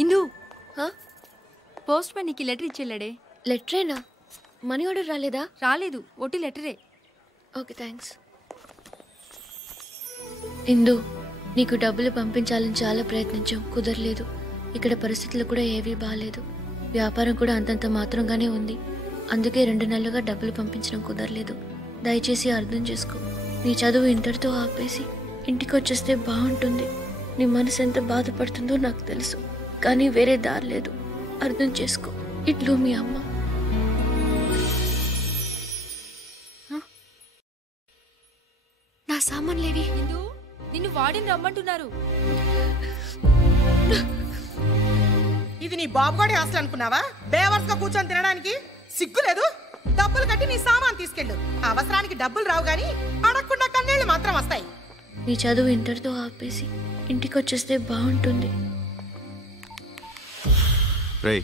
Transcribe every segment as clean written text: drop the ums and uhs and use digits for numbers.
ఇందు post man నీకు letter ఇచ్చేళ్ళాడే. లెటరేనా? Money order రాలేదా? రాలేదు, ఒట్టి లెటరే. Okay thanks. ఇందు, నీకు డబ్బులు పంపించాలని చాలా ప్రయత్నించాం, కుదరలేదు. ఇక్కడ పరిస్థితులు కూడా ఏవీ బాగాలేదు. వ్యాపారం కూడా అంతంత మాత్రంగానే ఉంది. అందుకే 2 నెలలుగా డబ్బులు పంపించడం కుదరలేదు. దయచేసి అర్థం చేసుకో. నీ చదువు ఇంతటితో ఆపేసి ఇంటికి వచ్చేస్తే బాగుంటుంది. నీ మనసు ఎంత బాధపడుతుందో నాకు తెలుసు, కానీ వేరే దారి లేదు. అర్థం చేసుకో. ఇట్లు మీ అమ్మ. నా సామాన్లేవి? నిన్ను వాడిని రమ్మంటున్నారు. ఇది నీ బాబుగాడి హాస్టల్ అనుకున్నావా? బేవర్స్గా కూర్చొని తినడానికి సిగ్గు లేదు? డబ్బులు కట్టి నీ సామాన్ తీసుకెళ్ళు. అవసరానికి డబ్బులు రావు గాని అడగకుండా కన్నీళ్లు మాత్రం వస్తాయి. నీ చదువు ఇంటర్తో ఆపేసి ఇంటికి వచ్చేస్తే బాగుంటుంది. రేయ్,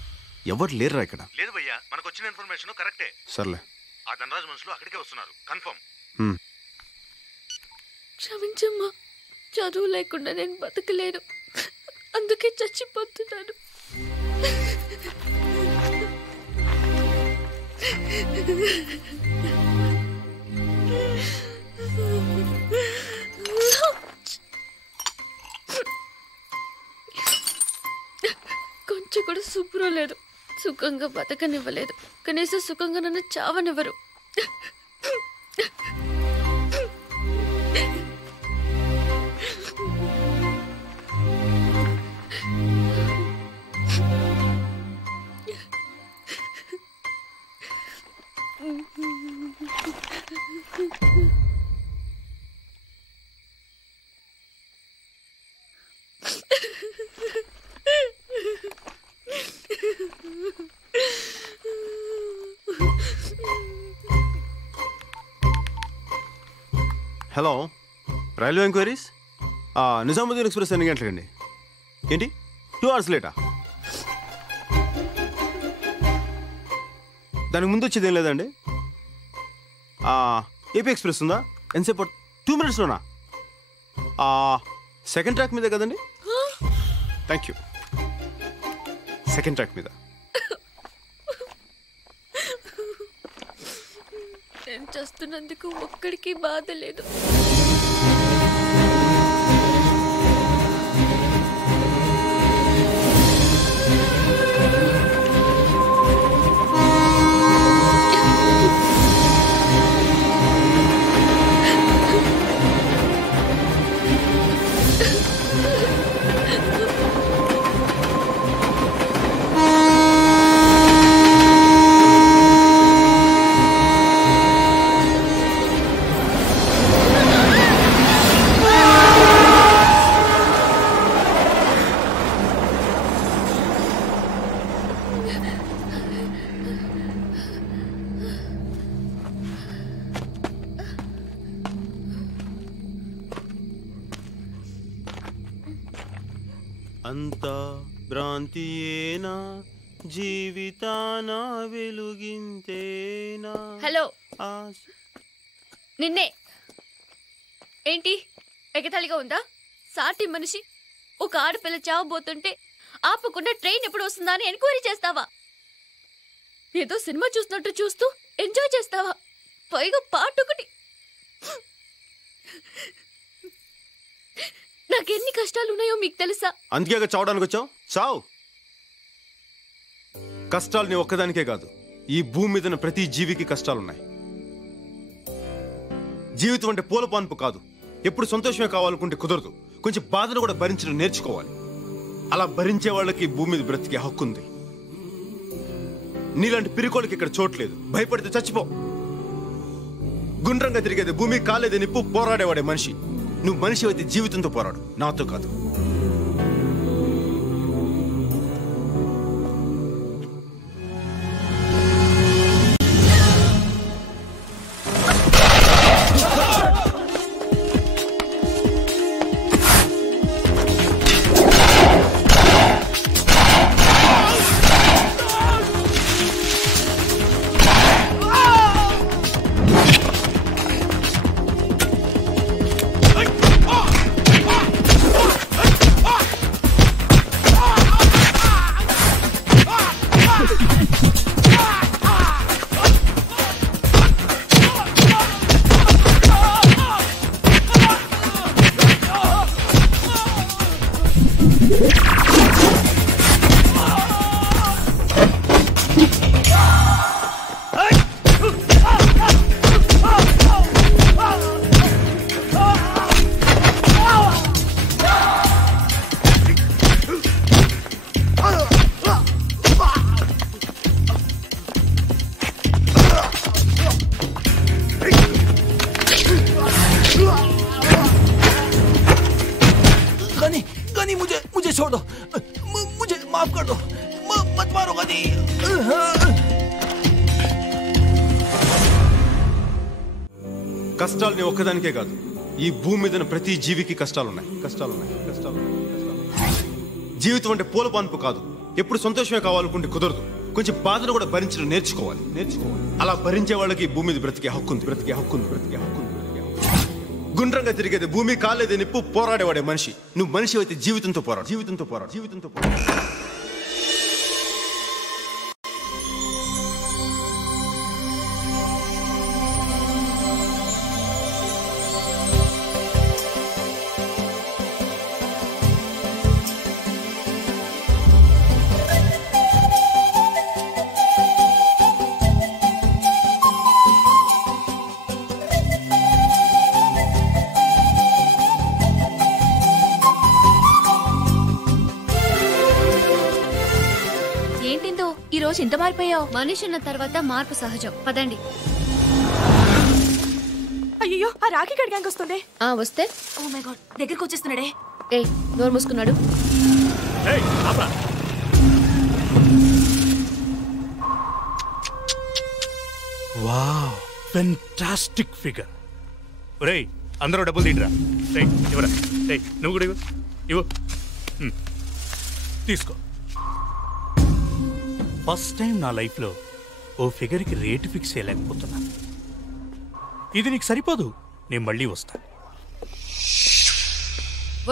ఎవరు లేరురా ఇక్కడ? లేదు భయ్యా, మనకు వచ్చిన ఇన్ఫర్మేషన్ కరెక్టే. సర్లే, ఆ ధనరాజు మనుషులు అక్కడికే వస్తున్నారు, కన్ఫర్మ్. క్షమించమ్మా, చదువు లేకుండా నేను బతకలేను, అందుకే చచ్చిపోతున్నాను. కొంచెం కూడా శుభ్రం లేదు. సుఖంగా బతకనివ్వలేదు, కనీసం సుఖంగా నన్ను చావనివ్వరు. Hello, railway enquiries. Nizamuddin express ఎన్ని గంటలకండి? ఏంటి 2 hours లేటా? దానికి ముందు వచ్చేది ఏం లేదండి. ఏపీ ఎక్స్ప్రెస్ ఉందా? ఎంతసేపు? 2 minutesలోనా? సెకండ్ ట్రాక్ మీదే కదండి? Thank you. సెకండ్ ట్రాక్ మీద. నేను చేస్తున్నందుకు ఒక్కడికి బాధ లేదు. అంతా భ్రాంతియేనా, జీవితాన వెలుగింతేనా? హలో, నిన్నే. ఏంటి ఎగతాళిగా ఉందా? సాటి మనిషి ఒక ఆడపిల్ల చావబోతుంటే ఆపకుండా ట్రైన్ ఎప్పుడు వస్తుందా అని ఎంక్వైరీ చేస్తావా? ఏదో సినిమా చూసినట్టు చూస్తూ ఎంజాయ్ చేస్తావా? పైగా పాటొకటి. నాకెన్ని కష్టాలు ఉన్నాయో మీకు తెలుసా? అందుకే చావడానికి వచ్చావు. చావు. కష్టాలు నీ ఒక్కదానికే కాదు, ఈ భూమి మీద ప్రతి జీవికి కష్టాలున్నాయి. జీవితం అంటే పూల పాన్పు కాదు. ఎప్పుడు సంతోషమే కావాలనుకుంటే కుదరదు. కొంచెం బాధను కూడా భరించడం నేర్చుకోవాలి. అలా భరించే వాళ్ళకి భూమి మీద బ్రతికే హక్కు ఉంది. నీలాంటి పిరికోళ్ళకి ఇక్కడ చోట్లేదు. భయపడితే చచ్చిపో. గుండ్రంగా తిరిగేది భూమి, కాలేదే నిప్పు, పోరాడేవాడే మనిషి. నువ్వు మనిషి అయితే జీవితంతో పోరాడు, నాతో కాదు. माफ कर दो, मत मारो गनी। కష్టాలని ఒక్కదానికే కాదు, ఈ భూమి మీద ప్రతి జీవికి కష్టాలున్నాయి. జీవితం అంటే పూల పాన్పు కాదు. ఎప్పుడు సంతోషమే కావాలనుకుంటే కుదరదు. కొంచెం బాధను కూడా భరించడం నేర్చుకోవాలి. అలా భరించే వాళ్ళకి భూమి మీద బ్రతికే హక్కు ఉంది. గుండ్రంగా తిరిగేది భూమి, కాలేదే నిప్పు, పోరాడేవాడే మనిషి. నువ్వు మనిషి అయితే జీవితంతో పోరాడు. ఈ రోజు ఇంత మారిపోయావు. మనిషి ఉన్న తర్వాత మార్పు సహజం. పదండి. అయ్యో, ఆ రాఖీ గడి గ్యాంగ్ వస్తుంది. వస్తే ఓ మై గాడ్, దగ్గరికి వచ్చేస్తున్నాడే. ఏ నోరు మూసుకున్నాడు. Wow, fantastic figure. ఒరేయ్, అందరూ డబ్బులు తీయరా. ఇవ్వరా. నువ్వు కూడా ఇవ్వు. తీసుకో. ఫస్ట్ టైం నా లైఫ్లో ఓ ఫిగర్కి రేటు ఫిక్స్ చేయలేకపోతున్నా. ఇది నీకు సరిపోదు, నేను మళ్ళీ వస్తా.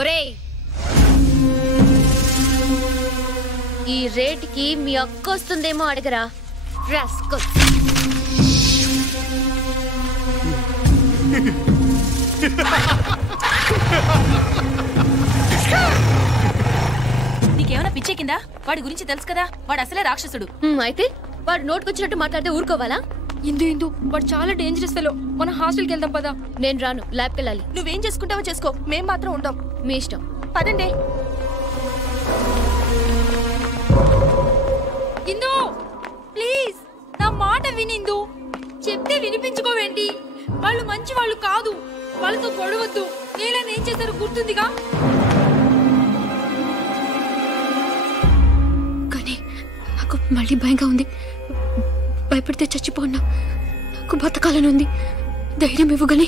ఒరేయ్, ఈ రేటుకి మీ అక్క వస్తుందేమో అడగరా. రాస్కల్. నీకేమైనా పిచ్చెక్కిందా? వాడి గురించి తెలుసు కదా, వాడు అసలే రాక్షసుడు. అయితే వాడు నోటుకొచ్చినట్టు మాట్లాడితే ఊరుకోవాలా? ఇందు వాడు చాలా డేంజరస్ ఫెలో. మన హాస్టల్కి వెళ్దాం పదా. నేను రాను, ల్యాబ్కి వెళ్ళాలి. నువ్వేం చేసుకుంటావో చేసుకో, మేం మాత్రం ఉంటాం. మీ ఇష్టం. పదండి. ఇందు ప్లీజ్ నా మాట వినిందు. చెప్తే వినిపించుకోవేంటి? వాళ్ళు మంచి వాళ్ళు కాదు, వాళ్ళతో గొడవద్దు. నేలని ఏం చేశారో గుర్తుందిగా. కానీ నాకు మళ్ళీ భయంగా ఉంది. భయపడితే చచ్చిపోన్నా. నాకు బతకాలని ఉంది. ధైర్యం ఇవ్వగలి.